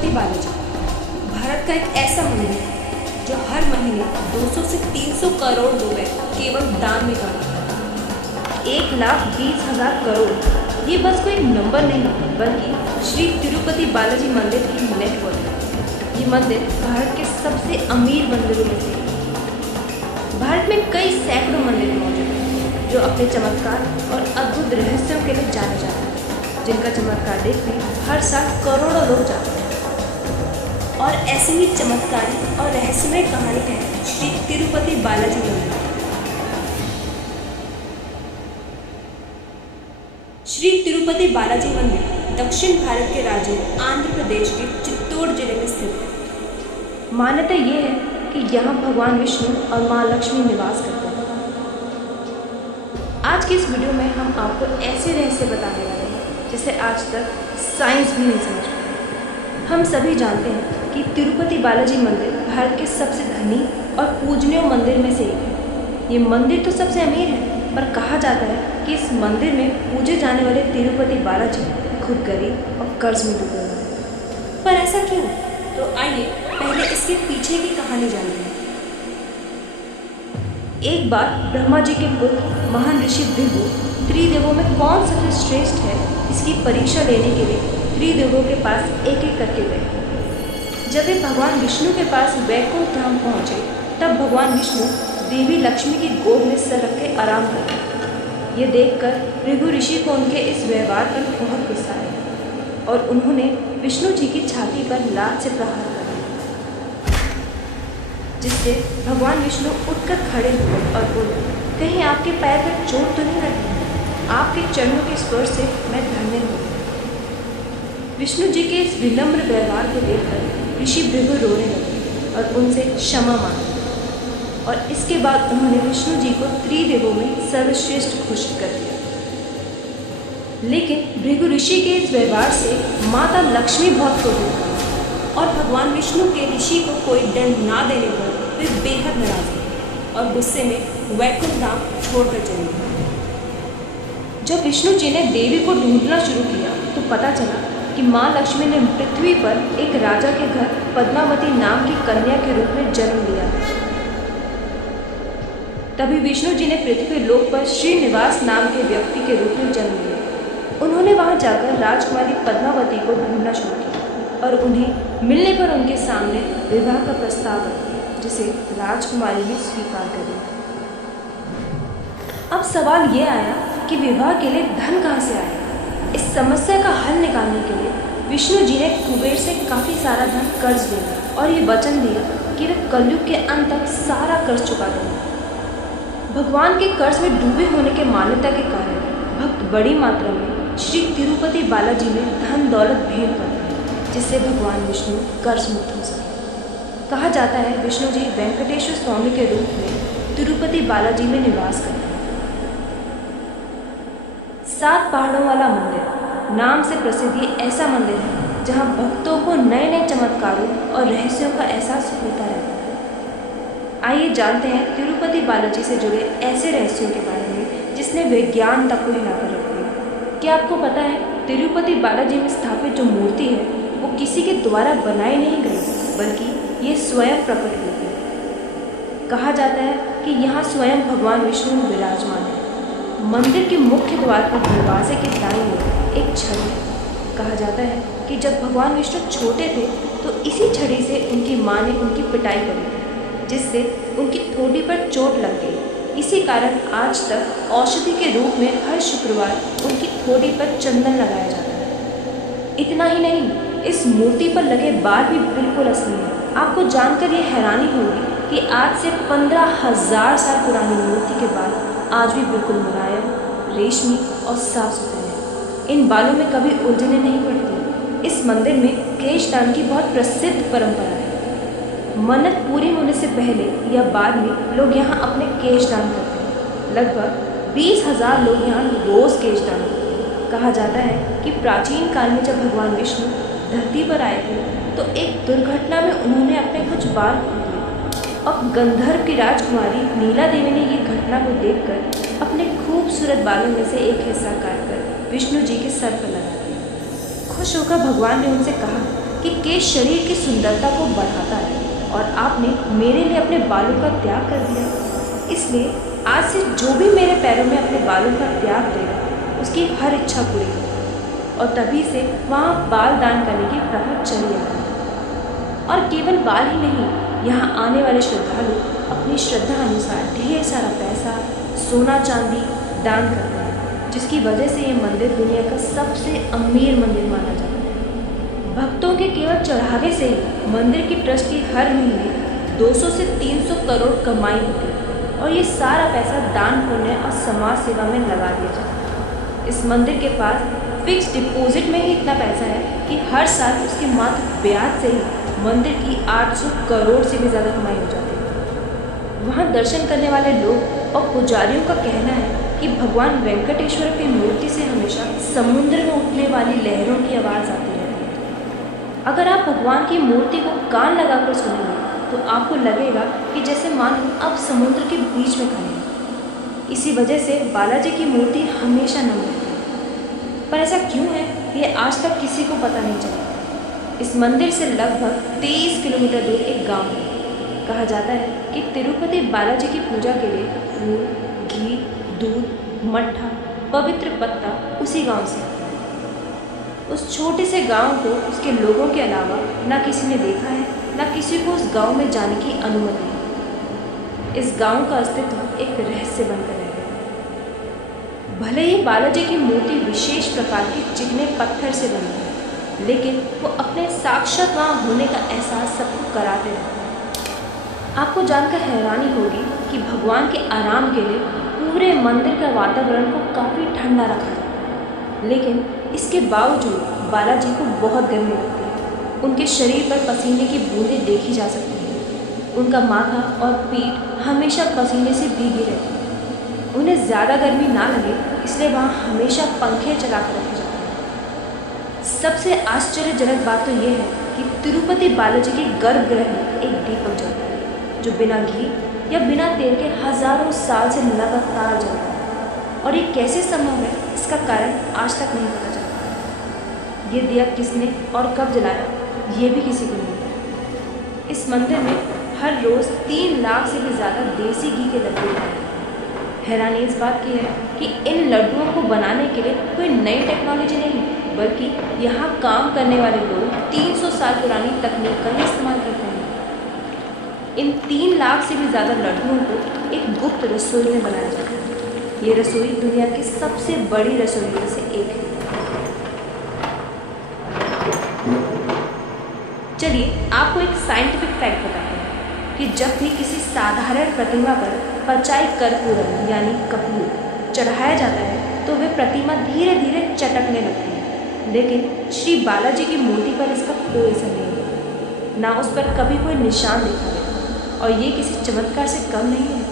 तिरुपति बालाजी भारत का एक ऐसा मंदिर है जो हर महीने 200 से 300 करोड़ रुपए केवल दान में करता है। 1,20,000 करोड़ ये बस कोई नंबर नहीं बल्कि श्री तिरुपति बालाजी मंदिर की नेटवर्क है। ये मंदिर भारत के सबसे अमीर मंदिरों में से है। भारत में कई सैकड़ों मंदिर मौजूद हैं जो अपने चमत्कार और अद्भुत रहस्यों के लिए जाने जाते हैं, जिनका चमत्कार देखने हर साल करोड़ों लोग जाते हैं। और ऐसी ही चमत्कारी और रहस्यमय कहानी है श्री तिरुपति बालाजी मंदिर। श्री तिरुपति बालाजी मंदिर दक्षिण भारत के राज्य आंध्र प्रदेश के चित्तौड़ जिले में स्थित है। मान्यता ये है कि यहाँ भगवान विष्णु और माँ लक्ष्मी निवास करते हैं। आज की इस वीडियो में हम आपको ऐसे रहस्य बताने वाले हैं जिसे आज तक साइंस भी नहीं समझ पाई। हम सभी जानते हैं कि तिरुपति बालाजी मंदिर भारत के सबसे धनी और पूजनीय मंदिर में से एक है। ये मंदिर तो सबसे अमीर है, पर कहा जाता है कि इस मंदिर में पूजे जाने वाले तिरुपति बालाजी खुद गरीब और कर्ज में डूबे हुए हैं। पर ऐसा क्यों? तो आइए पहले इसके पीछे की कहानी जानते हैं। एक बार ब्रह्मा जी के पुत्र महान ऋषि भृगु त्रिदेवों में कौन सबसे श्रेष्ठ है इसकी परीक्षा लेने के लिए त्रिदेवों के पास एक एक करके गए। जब वे भगवान विष्णु के पास वैकुंठ धाम पहुँचे तब भगवान विष्णु देवी लक्ष्मी की गोद में सर रख के आराम कर रहे। ये देखकर भृगु ऋषि को उनके इस व्यवहार पर बहुत गुस्सा आया और उन्होंने विष्णु जी की छाती पर लात से प्रहार कर दिया, जिससे भगवान विष्णु उठकर खड़े हुए और बोले, कहीं आपके पैर पर चोट तो नहीं लगी? आपके चरणों के स्पर्श से मैं धन्य हूँ। विष्णु जी के इस विनम्र व्यवहार को देखकर ऋषि भृगु रोने लगे और उनसे क्षमा मांगी और इसके बाद उन्होंने विष्णु जी को त्रिदेवों में सर्वश्रेष्ठ घोषित कर दिया। लेकिन भृगु ऋषि के इस व्यवहार से माता लक्ष्मी बहुत क्रोधित हुई और भगवान विष्णु के ऋषि को कोई दंड ना देने पर वे बेहद नाराज हुए और गुस्से में वैकुंठ धाम छोड़कर चले गए। जब विष्णु जी ने देवी को ढूंढना शुरू किया तो पता चला कि माँ लक्ष्मी ने पृथ्वी पर एक राजा के घर पद्मावती नाम की कन्या के रूप में जन्म लिया। तभी विष्णु जी ने पृथ्वी लोक पर श्रीनिवास नाम के व्यक्ति के रूप में जन्म लिया। उन्होंने वहां जाकर राजकुमारी पद्मावती को ढूंढना शुरू किया और उन्हें मिलने पर उनके सामने विवाह का प्रस्ताव रखा, जिसे राजकुमारी ने स्वीकार कर लिया। अब सवाल ये आया कि विवाह के लिए धन कहाँ से आया? इस समस्या का हल निकालने के लिए विष्णु जी ने कुबेर से काफ़ी सारा धन कर्ज लिया और ये वचन दिया कि वे कलयुग के अंत तक सारा कर्ज चुका देंगे। भगवान के कर्ज में डूबे होने के मान्यता के कारण भक्त बड़ी मात्रा में श्री तिरुपति बालाजी में धन दौलत भेंट करते हैं, जिससे भगवान विष्णु कर्ज मुक्त हो सके। कहा जाता है विष्णु जी वेंकटेश्वर स्वामी के रूप में तिरुपति बालाजी में निवास करते हैं। 7 पहाड़ों वाला मंदिर नाम से प्रसिद्ध ये ऐसा मंदिर है जहाँ भक्तों को नए नए चमत्कारों और रहस्यों का एहसास होता रहता है। आइए जानते हैं तिरुपति बालाजी से जुड़े ऐसे रहस्यों के बारे में जिसने विज्ञान तक को हिला कर रख दिया। क्या आपको पता है तिरुपति बालाजी में स्थापित जो मूर्ति है वो किसी के द्वारा बनाई नहीं गई, बल्कि ये स्वयं प्रकट हुई है। कहा जाता है कि यहाँ स्वयं भगवान विष्णु विराजमान है। मंदिर के मुख्य द्वार पर दरवाजे के दाईं ओर एक छड़ी है। कहा जाता है कि जब भगवान विष्णु छोटे थे तो इसी छड़ी से उनकी माँ ने उनकी पिटाई करी थी, जिससे उनकी ठोड़ी पर चोट लग गई। इसी कारण आज तक औषधि के रूप में हर शुक्रवार उनकी ठोड़ी पर चंदन लगाया जाता है। इतना ही नहीं, इस मूर्ति पर लगे बाल भी बिल्कुल असली हैं। आपको जानकर ये हैरानी होगी कि आज से 15,000 साल पुरानी मूर्ति के बाल आज भी बिल्कुल मुलायम, रेशमी और साफ सुथरे हैं। इन बालों में कभी उलझने नहीं पड़ती। इस मंदिर में केशदान की बहुत प्रसिद्ध परंपरा है। मन्नत पूरी होने से पहले या बाद में लोग यहाँ अपने केशदान करते हैं। लगभग 20,000 लोग यहाँ रोज़ केशदान करते हैं। कहा जाता है कि प्राचीन काल में जब भगवान विष्णु धरती पर आए थे तो एक दुर्घटना में उन्होंने अपने कुछ बाल खो दिए और गंधर्व की राजकुमारी नीला देवी ने ये घटना को देखकर अपने खूबसूरत बालों में से एक हिस्सा काटकर विष्णु जी के सर पर लगा दिया। खुश होकर भगवान ने उनसे कहा कि केश शरीर की सुंदरता को बढ़ाता है और आपने मेरे लिए अपने बालों का त्याग कर दिया। इसलिए आज से जो भी मेरे पैरों में अपने बालों का त्याग देगा उसकी हर इच्छा पूरी होगी। और तभी से वहाँ बाल दान करने की प्रथा चली आ रही है। और केवल बाल ही नहीं, यहाँ आने वाले श्रद्धालु अपनी श्रद्धा अनुसार ढेर सारा पैसा, सोना चांदी दान करते हैं, जिसकी वजह से ये मंदिर दुनिया का सबसे अमीर मंदिर माना जाता है। भक्तों के केवल चढ़ावे से ही मंदिर की ट्रस्ट की हर महीने 200 से 300 करोड़ कमाई होती है और ये सारा पैसा दान पुण्य और समाज सेवा में लगा दिया जाता है। इस मंदिर के पास फिक्स डिपॉजिट में ही इतना पैसा है कि हर साल उसके मात्र ब्याज से ही मंदिर की 800 करोड़ से भी ज़्यादा कमाई हो जाती है। वहाँ दर्शन करने वाले लोग और पुजारियों का कहना है कि भगवान वेंकटेश्वर की मूर्ति से हमेशा समुद्र में उठने वाली लहरों की आवाज़ आती रहती है। अगर आप भगवान की मूर्ति को कान लगाकर सुनेंगे तो आपको लगेगा कि जैसे मानो आप समुद्र के बीच में खड़े हैं। इसी वजह से बालाजी की मूर्ति हमेशा नम रहती है। पर ऐसा क्यों है, ये आज तक किसी को पता नहीं चला। इस मंदिर से लगभग 23 किलोमीटर दूर एक गांव है। कहा जाता है कि तिरुपति बालाजी की पूजा के लिए फूल, घी, दूध, मट्ठा, पवित्र पत्ता उसी गांव से आता है। उस छोटे से गांव को उसके लोगों के अलावा ना किसी ने देखा है, ना किसी को उस गांव में जाने की अनुमति है। इस गांव का अस्तित्व एक रहस्य बनकर रह गया। भले ही बालाजी की मूर्ति विशेष प्रकार के चिकने पत्थर से बनी है, लेकिन वो अपने साक्षात वहाँ होने का एहसास सबको कराते रहते हैं। आपको जानकर हैरानी होगी कि भगवान के आराम के लिए पूरे मंदिर का वातावरण को काफ़ी ठंडा रखा जाता है, लेकिन इसके बावजूद बालाजी को बहुत गर्मी लगती है। उनके शरीर पर पसीने की बूंदें देखी जा सकती हैं। उनका माथा और पीठ हमेशा पसीने से भीगी रहती है। उन्हें ज़्यादा गर्मी ना लगे इसलिए वहाँ हमेशा पंखे चलाकर रखे जाते हैं। सबसे आश्चर्यजनक बात तो ये है कि तिरुपति बालाजी के गर्भगृह में एक दीपक जलता है जो बिना घी या बिना तेल के हज़ारों साल से लगातार जल रहा है। और ये कैसे संभव है, इसका कारण आज तक नहीं पता चला। ये दिया किसने और कब जलाया, ये भी किसी को नहीं पता। इस मंदिर में हर रोज़ 3 लाख से भी ज़्यादा देसी घी के लड्डू बनाए जाते हैं। हैरानी इस बात की है कि इन लड्डुओं को बनाने के लिए कोई नई टेक्नोलॉजी नहीं, बल्कि यहाँ काम करने वाले लोग 300 साल पुरानी तकनीक का ही इस्तेमाल करते हैं। इन 3 लाख से भी ज़्यादा लड्डुओं को एक गुप्त रसोई में बनाया जाता है। ये रसोई दुनिया की सबसे बड़ी रसोई में से एक है। चलिए आपको एक साइंटिफिक फैक्ट बताते हैं कि जब भी किसी साधारण प्रतिमा पर पचाई कर्पूरम यानी कपूर चढ़ाया जाता है तो वे प्रतिमा धीरे धीरे चटकने लगती है, लेकिन श्री बालाजी की मूर्ति पर इसका कोई असर नहीं है। ना उस पर कभी कोई निशान देखा गया और ये किसी चमत्कार से कम नहीं है।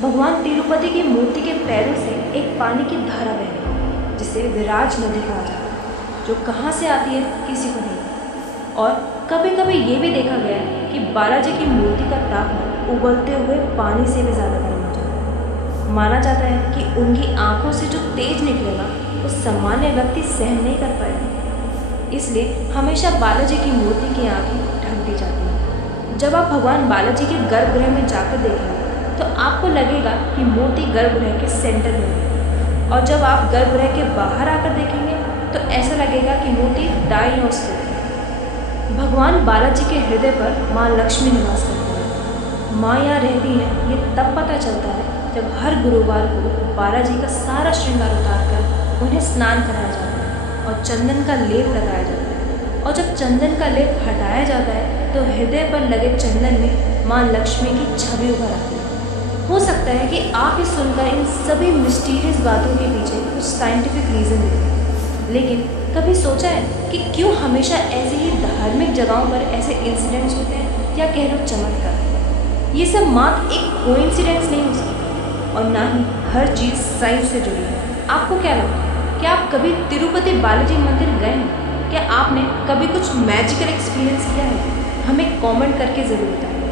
भगवान तिरुपति की मूर्ति के पैरों से एक पानी की धारा बह रही है जिसे विराज नदी कहा जाता है, जो कहाँ से आती है किसी को नहीं। और कभी कभी ये भी देखा गया है कि बालाजी की मूर्ति का तापमान उबलते हुए पानी से भी ज़्यादा गर्म हो जाता है। माना जाता है कि उनकी आंखों से जो तेज निकलेगा वो सामान्य व्यक्ति सहन नहीं कर पाएगा। इसलिए हमेशा बालाजी की मूर्ति की आंखें ढक दी जाती हैं। जब आप भगवान बालाजी के गर्भगृह में जाकर देखेंगे तो आपको लगेगा कि मूर्ति गर्भगृह के सेंटर में है, और जब आप गर्भगृह के बाहर आकर देखेंगे तो ऐसा लगेगा कि मूर्ति दाईं ओर स्थित है। भगवान बालाजी के हृदय पर माँ लक्ष्मी निवास करती है। माँ यहाँ रहती है ये तब पता चलता है जब हर गुरुवार को बालाजी का सारा श्रृंगार उतार कर उन्हें स्नान कराया जाता है और चंदन का लेप लगाया जाता है। और जब चंदन का लेप हटाया जाता है तो हृदय पर लगे चंदन में माँ लक्ष्मी की छवि उभर आती है। हो सकता है कि आप इस सुनकर इन सभी मिस्टीरियस बातों के पीछे कुछ साइंटिफिक रीज़न देखें, लेकिन कभी सोचा है कि क्यों हमेशा ऐसे ही धार्मिक जगहों पर ऐसे इंसिडेंट्स होते हैं, या कह लो चमत्कार। ये सब मात्र एक कोइंसिडेंस नहीं हो सकता और ना ही हर चीज़ साइंस से जुड़ी है। आपको क्या लगता? क्या आप कभी तिरुपति बालाजी मंदिर गए हैं? क्या आपने कभी कुछ मैजिकल एक्सपीरियंस किया है? हमें कमेंट करके ज़रूर बताएं।